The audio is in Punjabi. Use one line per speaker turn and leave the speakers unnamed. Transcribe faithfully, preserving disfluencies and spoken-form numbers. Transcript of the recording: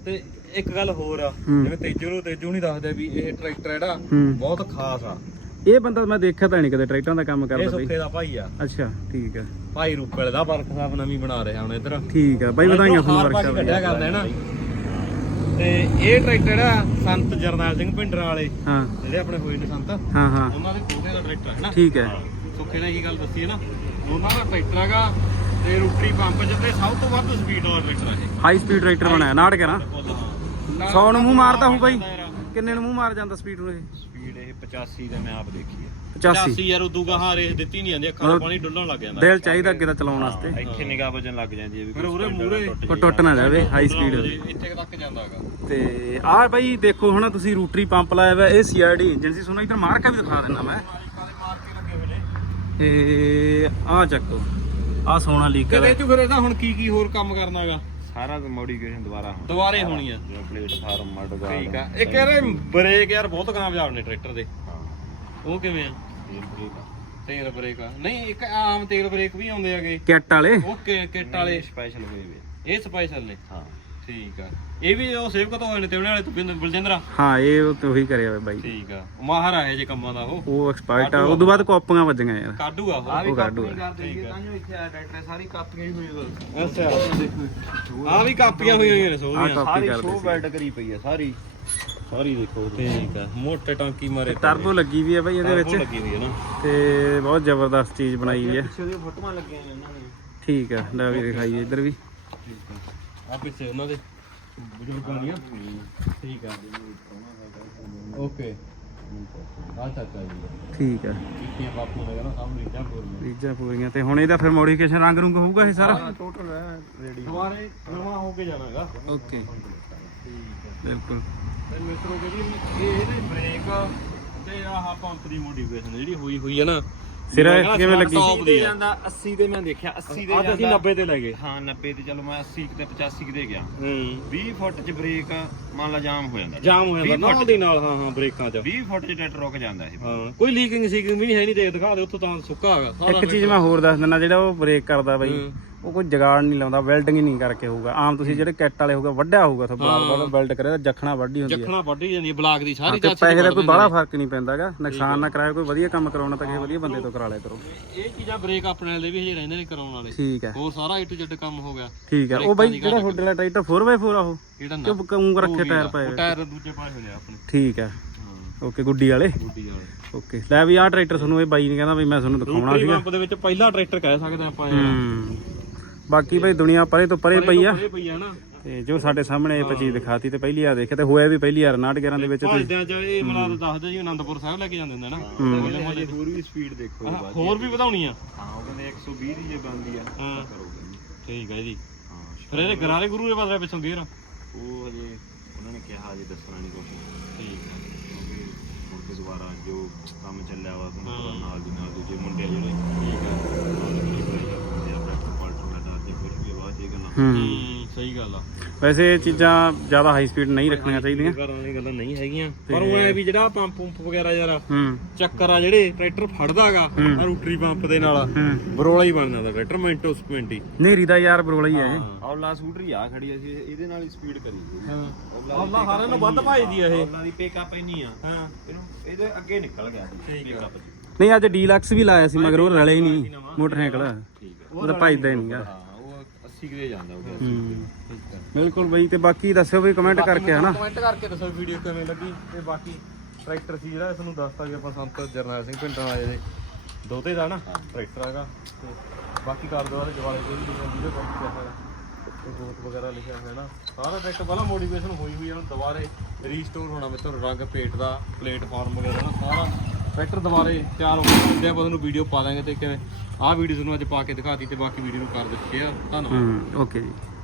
ਤੇ ਇੱਕ ਗੱਲ ਹੋਰ ਆ ਜਿਵੇਂ ਤੇਜੂ ਨੂੰ ਤੇਜੂ ਨਹੀਂ ਦੱਸਦੇ ਵੀ ਇਹ ਟਰੈਕਟਰ ਜਿਹੜਾ ਬਹੁਤ ਖਾਸ ਆ।
ਇਹ ਬੰਦਾ ਮੈਂ ਦੇਖਿਆ ਤਾਂ ਨਹੀਂ ਕਦੇ ਟਰੈਕਟਰਾਂ ਦਾ ਕੰਮ ਕਰਦਾ
ਇਹ ਸੁੱਖੇ ਦਾ ਭਾਈ ਆ।
ਅੱਛਾ ਠੀਕ ਆ
ਭਾਈ ਰੂਪਲ ਦਾ ਵਰਕ ਸਾਹਿਬ ਨਵੀਂ ਬਣਾ ਰਿਹਾ ਹੁਣ ਇੱਧਰ।
ਠੀਕ ਆ ਬਾਈ ਵਧਾਈਆਂ ਤੁਹਾਨੂੰ ਵਰਕਸ਼ਾਪ
ਕੱਢਿਆ ਕਰਦਾ ਹੈ ਨਾ। ਤੇ ਇਹ ਟਰੈਕਟਰ ਜਿਹੜਾ ਸੰਤ ਜਰਨੈਲ ਸਿੰਘ ਭਿੰਡਰਾਂ ਵਾਲੇ
ਹਾਂ
ਜਿਹੜੇ ਆਪਣੇ ਹੋਏ ਨੇ ਸੰਤ
ਹਾਂ ਹਾਂ
ਉਹਨਾਂ ਦੇ ਕੋਠੇ ਦਾ ਟਰੈਕਟਰ ਹੈ ਨਾ।
ਠੀਕ ਹੈ
ਸੁੱਖੇ ਨੇ ਇਹ ਗੱਲ ਦੱਸੀ ਹੈ ਨਾ ਉਹਨਾਂ ਦਾ ਟਰੈਕਟਰ ਹੈਗਾ ਤੇ ਰੋਟਰੀ ਪੰਪ ਜਿੱਤੇ ਸਭ ਤੋਂ ਵੱਧ ਸਪੀਡ ਵਾਲਾ ਟਰੈਕਟਰ ਹੈ ਇਹ।
ਹਾਈ ਸਪੀਡ ਟਰੈਕਟਰ ਬਣਾਇਆ ਨਾੜ ਕੇ ਨਾ ਸੌ ਨੂੰ ਮੂੰਹ ਮਾਰਦਾ ਹੂੰ ਬਾਈ। ਕਿੰਨੇ ਨੂੰ ਮੂੰਹ ਮਾਰ ਜਾਂਦਾ ਸਪੀਡ ਨੂੰ ਇਹ?
ਸਪੀਡ ਇਹ ਪਚਾਸੀ ਦਾ ਮੈਂ ਆਪ ਦੇਖੀ ਹੈ।
ਪਚਾਸੀ
ਯਾਰ ਉਦੋਂ ਗਾਹਾਂ ਰੇਸ ਦਿੱਤੀ ਨਹੀਂ ਜਾਂਦੀ ਅੱਖਾਂ ਦਾ ਪਾਣੀ ਡੁੱਲਣ ਲੱਗ ਜਾਂਦਾ।
ਦਿਲ ਚਾਹੀਦਾ ਅੱਗੇ ਤਾਂ ਚਲਾਉਣ ਵਾਸਤੇ।
ਇੱਥੇ ਨਿਗਾਹ ਵੱਜਣ ਲੱਗ ਜਾਂਦੀ ਹੈ ਵੀ ਉਰੇ ਮੂਰੇ
ਉਹ ਟੁੱਟ ਨਾ ਜਾਵੇ ਹਾਈ ਸਪੀਡ
ਇੱਥੇ ਤੱਕ ਜਾਂਦਾ ਹੈਗਾ।
ਤੇ ਆਹ ਬਾਈ ਦੇਖੋ ਹੁਣ ਤੁਸੀਂ ਰੂਟਰੀ ਪੰਪ ਲਾਇਆ ਵਾ ਇਹ ਸੀ ਆਰ ਡੀ ਇੰਜਨ ਸੀ। ਤੁਹਾਨੂੰ ਇਧਰ ਮਾਰਕਾ ਵੀ ਦਿਖਾ ਦਿੰਦਾ ਮੈਂ। ਤੇ ਆਹ ਚੱਕੋ ਆਹ ਸੋਨਾ ਲੀਕ
ਤੇ ਤੂੰ ਫਿਰ ਇਹਦਾ ਹੁਣ ਕੀ ਕੀ ਹੋਰ ਕੰਮ ਕਰਨਾ ਹੈਗਾ?
ਸਾਰਾ ਮੋਡੀਫਿਕੇਸ਼ਨ ਦੁਬਾਰਾ
ਦੁਬਾਰੇ ਹੋਣੀ ਆ
ਜਿਵੇਂ ਪਲੇਟਫਾਰਮ ਮੱਡ ਗਾਰਡ।
ਠੀਕ ਆ। ਇੱਕ ਯਾਰ ਬ੍ਰੇਕ ਯਾਰ ਬਹੁਤ ਕਾਮਯਾਬ ਨੇ ਟਰੈਕਟਰ ਦੇ। ਉਹ ਕਿਵੇਂ ਆ? ਤੇਲ ਬ੍ਰੇਕ ਆ ਨਹੀਂ ਇੱਕ ਆਮ ਤੇਲ ਬ੍ਰੇਕ ਵੀ ਆਉਂਦੇ ਹੈਗੇ
ਕਿੱਟ ਵਾਲੇ।
ਉਹ ਕਿੱਟ ਵਾਲੇ
ਸਪੈਸ਼ਲ ਹੋਏ ਵੇ
ਇਹ ਸਪੈਸ਼ਲ ਨੇ।
ਹਾਂ
ਠੀਕ ਆ। ਇਹ ਵੀ ਉਹ ਸੇਵ ਕਦੋਂ ਹੋਏ ਨੇ ਤੇ ਉਹਨਾਂ ਵਾਲੇ ਤੋਂ ਬਲਜਿੰਦਰਾ।
ਹਾਂ ਇਹ ਉਹ ਤੇ ਉਹੀ ਕਰਿਆ ਹੋਇਆ ਬਾਈ।
ਠੀਕ ਆ ਮਾਹਰ ਆਏ ਜੇ ਕੰਮਾਂ ਦਾ ਉਹ
ਉਹ ਐਕਸਪਰਟ ਆ। ਉਦੋਂ ਬਾਅਦ ਕਾਪੀਆਂ ਵੱਜੀਆਂ ਯਾਰ।
ਕਾਢੂ ਆ ਉਹ।
ਆ ਵੀ
ਕਾਢੂ
ਕਾਪੀ
ਆ।
ਕਰਦੇ ਸੀ ਤਾਂ ਜੋ ਇੱਥੇ ਆ ਟਰੈਕਟਰ ਸਾਰੀ ਕਾਪੀਆਂ ਹੀ ਹੋਈਆਂ।
ਅੱਛਾ ਆ ਵੀ ਕਾਪੀਆਂ ਹੋਈਆਂ ਹੋਈਆਂ ਨੇ
ਆਹ
ਸੋਹਣੀਆਂ
ਕਾਪੀ
ਸਾਰੀ
ਕਰਦੇ
ਸ਼ੋ
ਸੀ।
ਬੈਲਟ ਕਰੀ ਪਈ ਆ ਸਾਰੀ
ਸਾਰੀ ਦੇਖੋ। ਠੀਕ ਆ ਮੋਟੇ ਟਾਂਕੀ ਮਾਰੇ
ਟਰਬੋ ਲੱਗੀ ਵੀ ਹੈ ਬਾਈ ਇਹਦੇ ਵਿੱਚ
ਲੱਗੀ ਹੋਈ ਹੈ ਨਾ।
ਤੇ ਬਹੁਤ ਜ਼ਬਰਦਸਤ ਚੀਜ਼ ਬਣਾਈ ਵੀ ਹੈ।
ਪਿੱਛੇ ਦੀਆਂ ਫੋਟੋਆਂ ਲੱਗੀਆਂ ਨੇ ਇਹਨਾਂ ਨੇ।
ਠੀਕ ਆ ਲੈ ਵੀ ਦਿਖਾਈਏ ਇੱਧਰ ਵੀ।
ਠੀਕ ਆ ਆ ਪਿੱਛੇ ਉਹਨਾਂ ਦੇ ਬਜ਼ੁਰਗਾਂ ਦੀਆਂ। ਠੀਕ ਆ ਓਕੇ ਆ ਚਾਚਾ ਜੀ
ਠੀਕ ਆ
ਕਿੱਥੇ ਬਾਪੂ ਨੇ ਕਹਿੰਦਾ ਸਾਹਮਣੇ ਰੀਜਾਂ ਪੂਰੀਆਂ
ਰੀਜਾਂ ਪੂਰੀਆਂ। ਤੇ ਹੁਣ ਇਹਦਾ ਫਿਰ ਮੋਡੀਫਿਕੇਸ਼ਨ ਰੰਗ ਰੁੰਗ ਹੋਊਗਾ ਇਹ ਸਾਰਾ?
ਟੋਟਲ ਹੈ ਰੈਡੀ।
ਦੁਬਾਰੇ ਨਵਾਂ ਹੋ ਕੇ ਜਾਣਾਗਾ।
ਓਕੇ
ਠੀਕ ਆ
ਬਿਲਕੁਲ।
ਤੇ ਮਿੱਤਰੋ ਜਿਹੜੀ ਇਹ ਇਹਦੇ ਬ੍ਰੇਕ ਤੇ ਆਹ ਪੰਪ ਦੀ ਮੋਡੀਫਿਕੇਸ਼ਨ ਜਿਹੜੀ ਹੋਈ ਹੋਈ ਹੈ ਨਾ
ਸਿਰ ਕਿਵੇਂ ਲੱਗੀ?
ਟੌਪ ਦੀ ਆ।
ਜਾਂਦਾ ਅੱਸੀ ਤੇ ਮੈਂ ਦੇਖਿਆ ਅੱਸੀ ਤੇ
ਅੱਜ ਅਸੀਂ ਨੱਬੇ ਤੇ ਲੈ ਗਏ।
ਹਾਂ ਨੱਬੇ ਤੇ ਚਲੋ ਮੈਂ ਅੱਸੀ ਤੇ ਪਚਾਸੀ ਤੇ ਗਿਆ।
ਹੂੰ
ਵੀਹ ਫੁੱਟ ਚ ਬ੍ਰੇਕ ਮੰਨ ਲਾ ਜਾਮ ਹੋ ਜਾਂਦਾ।
ਜਾਮ ਹੋ ਜਾਂਦਾ ਨਾਲ ਦੀ ਨਾਲ। ਹਾਂ ਹਾਂ ਬ੍ਰੇਕਾਂ 'ਚ
ਵੀਹ ਫੁੱਟ ਚ ਟਰੈਕਟਰ ਰੁਕ ਜਾਂਦਾ ਇਹ।
ਹਾਂ ਕੋਈ ਲੀਕਿੰਗ ਸੀਕਿੰਗ ਵੀ ਨਹੀਂ ਹੈ ਨਹੀਂ। ਦੇਖ ਦਿਖਾ ਦੇ ਉੱਥੋਂ ਤਾਂ ਸੁੱਕਾ ਹੈਗਾ ਸਾਰਾ।
ਇੱਕ ਚੀਜ਼ ਮੈਂ ਹੋਰ ਦੱਸ ਦਿੰਦਾ ਜਿਹੜਾ ਉਹ ਬ੍ਰੇਕ ਕਰਦਾ ਬਾਈ ਉਹ ਕੋਈ ਜਗਾੜ ਨਹੀਂ ਲਾਉਂਦਾ ਵੈਲਡਿੰਗ ਹੀ ਨਹੀਂ ਕਰਕੇ ਹੋਊਗਾ। ਆਮ ਤੁਸੀਂ ਜਿਹੜੇ ਕਿੱਟ ਵਾਲੇ ਹੋਊਗਾ ਵੱਡਿਆ ਹੋਊਗਾ ਤਾਂ ਬਲਾਕ ਬਾਅਦ ਵੈਲਡ ਕਰਿਆ ਜਖਣਾ ਵੱਡੀ ਹੁੰਦੀ ਹੈ।
ਜਖਣਾ ਵੱਢੀ ਜਾਂਦੀ ਹੈ ਬਲਾਕ ਦੀ ਸਾਰੀ।
ਤੇ ਪੈਸੇ ਦਾ ਕੋਈ ਬਾਹਲਾ ਫਰਕ ਨਹੀਂ ਪੈਂਦਾਗਾ। ਨੁਕਸਾਨ ਨਾ ਕਰਾਇਆ ਕੋਈ ਵਧੀਆ ਕੰਮ ਕਰਾਉਣਾ ਤਾਂ ਕਿਸੇ ਵਧੀਆ ਬੰਦੇ ਤੋਂ ਕਰਾ ਲਿਆ ਕਰੋ।
ਇਹ ਚੀਜ਼ਾਂ ਬ੍ਰੇਕ ਆਪਣੇ ਵਾਲੇ ਵੀ ਹਜੇ ਰਹਿੰਦੇ ਨੇ ਕਰਾਉਣ ਵਾਲੇ।
ਠੀਕ ਹੈ
ਹੋਰ ਸਾਰਾ ਏ ਟੂ ਜ਼ੈਡ ਕੰਮ ਹੋ ਗਿਆ।
ਠੀਕ ਹੈ। ਉਹ ਬਾਈ ਜਿਹੜਾ ਤੁਹਾਡੇ ਵਾਲਾ ਟਰੈਕਟਰ ਫੋਰ ਬਾਈ ਫੋਰ ਆ ਉਹ
ਕਿਹੜਾ ਨਾ
ਕਿਉਂ ਕੂੰ ਰੱਖੇ ਟਾਇਰ ਪਏ?
ਟਾਇਰ ਦੂਜੇ ਪਾਸੇ ਹੋਏ ਆਪਣੇ।
ਠੀਕ ਹੈ
ਹਾਂ
ਓਕੇ ਗੁੱਡੀ ਵਾਲੇ।
ਗੁੱਡੀ ਵਾਲੇ
ਓਕੇ ਲੈ ਵੀ ਆਹ ਟਰੈਕਟਰ ਤੁਹਾਨੂੰ ਇਹ ਬਾਈ ਨੇ ਕਹਿੰਦਾ ਵੀ ਮੈਂ ਤੁਹਾਨੂੰ ਦਿਖਾਉਣਾ ਸੀਗਾ।
ਪੰਪ ਦੇ ਵਿੱਚ ਪਹਿਲਾ ਟਰੈਕਟਰ ਕਹਿ ਸਕਦੇ ਆਪਾਂ।
ਹੂੰ ਬਾਕੀ ਭਾਈ ਦੁਨੀਆ ਪਰੇ ਤੋਂ ਪਰੇ ਪਈ ਆ।
ਇਹ ਪਈ ਆ ਨਾ।
ਤੇ ਜੋ ਸਾਡੇ ਸਾਹਮਣੇ ਇਹ ਚੀਜ਼ ਦਿਖਾਤੀ ਤੇ ਪਹਿਲੀ ਵਾਰ ਦੇਖਿਆ ਤੇ ਹੋਇਆ ਵੀ ਪਹਿਲੀ ਵਾਰ ਨਾਟ ਗਿਆਰਾਂ ਦੇ ਵਿੱਚ।
ਭਾਜਦਿਆਂ ਚ ਇਹ ਮਲਾਦ ਦੱਸਦੇ ਜੀ ਅਨੰਦਪੁਰ ਸਾਹਿਬ ਲੈ ਕੇ ਜਾਂਦੇ ਹੁੰਦੇ ਨਾ।
ਹਜੇ ਹੋਰ ਵੀ ਸਪੀਡ ਦੇਖੋ ਜੀ ਬਾਅਦ।
ਹੋਰ ਵੀ ਵਧਾਉਣੀ ਆ।
ਹਾਂ ਉਹ ਕਹਿੰਦੇ ਇੱਕ ਸੌ ਵੀਹ ਦੀ ਜੇ ਬਣਦੀ ਆ
ਹਾਂ
ਕਰੋਗੇ।
ਠੀਕ ਹੈ ਜੀ।
ਹਾਂ
ਫਿਰ ਇਹਦੇ ਗਰਾਰੇ ਗੁਰੂ ਦੇ ਬਦਲੇ ਪਿੱਛੋਂ ਗੇਰ।
ਉਹ ਹਜੇ ਉਹਨਾਂ ਨੇ ਕਿਹਾ ਹਜੇ ਦੱਸਣਾ ਨਹੀਂ ਕੁਛ।
ਠੀਕ ਹੈ
ਕਿਉਂਕਿ ਮੁੜ ਕੇ ਦੁਬਾਰਾ ਜੋ ਕੰਮ ਚੱਲਿਆ ਵਾ ਤੁਹਾਨੂੰ ਪਤਾ ਨਾਲ ਦੀ ਨਾਲ ਦੂਜੇ ਮੁੰਡੇ ਆ ਜਿਹੜੇ ਠੀਕ ਆ
ਹੂੰ ਸਹੀ ਗੱਲ ਆ।
ਵੈਸੇ ਇਹ ਚੀਜ਼ਾਂ ਜ਼ਿਆਦਾ ਹਾਈ ਸਪੀਡ ਨਹੀਂ ਰੱਖਣੀਆਂ ਚਾਹੀਦੀਆਂ।
ਘਰਾਂ ਦੀਆਂ ਗੱਲਾਂ ਨਹੀਂ ਹੈਗੀਆਂ ਪਰ ਉਹ ਐ ਵੀ ਜਿਹੜਾ ਪੰਪ ਪੰਪ ਵਗੈਰਾ ਯਾਰ
ਹੂੰ
ਚੱਕਰ ਆ ਜਿਹੜੇ ਟਰੈਕਟਰ ਫੜਦਾਗਾ ਆ ਰੂਟਰੀ ਪੰਪ ਦੇ ਨਾਲ ਬਰੋਲਾ ਹੀ ਬਣ ਜਾਂਦਾ ਟਰੈਕਟਰ ਮਿੰਟੋ ਸਕਿੰਟੀ।
ਨੇਰੀ ਦਾ ਯਾਰ ਬਰੋਲਾ ਹੀ ਹੈ ਜੀ।
ਔਲਾ ਸਕੂਟਰੀ ਆ ਖੜੀ ਅਸੀਂ ਇਹਦੇ ਨਾਲ ਹੀ ਸਪੀਡ ਕਰੀ ਸੀ।
ਹਾਂ ਅੱਲਾ ਸਾਰਿਆਂ ਨੂੰ ਵੱਧ ਭਾਜਦੀ ਆ ਇਹ।
ਔਲਾ ਦੀ ਪਿਕਅਪ ਇੰਨੀ ਆ
ਹਾਂ
ਇਹਨੂੰ ਇਹਦੇ ਅੱਗੇ ਨਿਕਲ ਗਿਆ
ਠੀਕ ਆ।
ਨਹੀਂ ਅੱਜ ਡੀਲਕਸ ਵੀ ਲਾਇਆ ਸੀ ਮਗਰ ਉਹ ਰਲੇ ਹੀ ਨਹੀਂ ਮੋਟਰਸਾਈਕਲ।
ਠੀਕ ਆ
ਉਹ ਤਾਂ ਭਜਦਾ ਹੀ ਨਹੀਂਗਾ।
ਹਾਂ ਉਹ ਅੱਸੀ ਕਿਲੇ ਜਾਂਦਾ ਉਹ
ਹੂੰ ਬਿਲਕੁਲ ਬਈ। ਤੇ ਬਾਕੀ ਦੱਸਿਓ ਵੀ ਕਮੈਂਟ ਕਰਕੇ ਹਨਾ।
ਕਮੈਂਟ ਕਰਕੇ ਦੱਸੋ ਵੀਡੀਓ ਕਿਵੇਂ ਲੱਗੀ। ਤੇ ਬਾਕੀ ਟਰੈਕਟਰ ਸੀ ਜਿਹੜਾ ਤੁਹਾਨੂੰ ਦੱਸਤਾ ਕਿ ਆਪਾਂ ਸੰਤ ਜਰਨੈਲ ਸਿੰਘ ਭਿੰਡਰਾਂ ਵਾਲੇ ਦੇ ਦੋਤੇ ਦਾ ਨਾ ਟਰੈਕਟਰ ਹੈਗਾ। ਤੇ ਬਾਕੀ ਕਰ ਦੋ ਜਵਾਲੇ ਕੋਈ ਵੀ ਵੀਡੀਓ ਕਰ ਦਿੱਤਾ ਹੈਗਾ ਤੇ ਗੋਤ ਵਗੈਰਾ ਲਿਖਿਆ ਹੋਇਆ ਨਾ। ਸਾਰਾ ਟਰੈਕਟਰ ਪਹਿਲਾਂ ਮੋਡੀਫਿਕੇਸ਼ਨ ਹੋਈ ਹੋਈ ਆ ਹੁਣ ਦੁਬਾਰੇ ਰੀਸਟੋਰ ਹੋਣਾ ਮਿੱਤਰ। ਰੰਗ ਪੇਟ ਦਾ ਪਲੇਟਫਾਰਮ ਵਗੈਰਾ ਨਾ ਸਾਰਾ ਟਰੈਕਟਰ ਦੁਬਾਰੇ ਤਿਆਰ ਹੋ ਗਿਆ। ਆਪਾਂ ਤੁਹਾਨੂੰ ਵੀਡੀਓ ਪਾ ਦਾਂਗੇ ਤੇ ਕਿਵੇਂ ਆਹ ਵੀਡੀਓ ਤੁਹਾਨੂੰ ਅੱਜ ਪਾ ਕੇ ਦਿਖਾਤੀ ਤੇ ਬਾਕੀ ਵੀਡੀਓ ਨੂੰ ਕਰ ਦਿੱਤੇ ਆ। ਧੰਨਵਾਦ।
ਹੂੰ ਓਕੇ ਜੀ।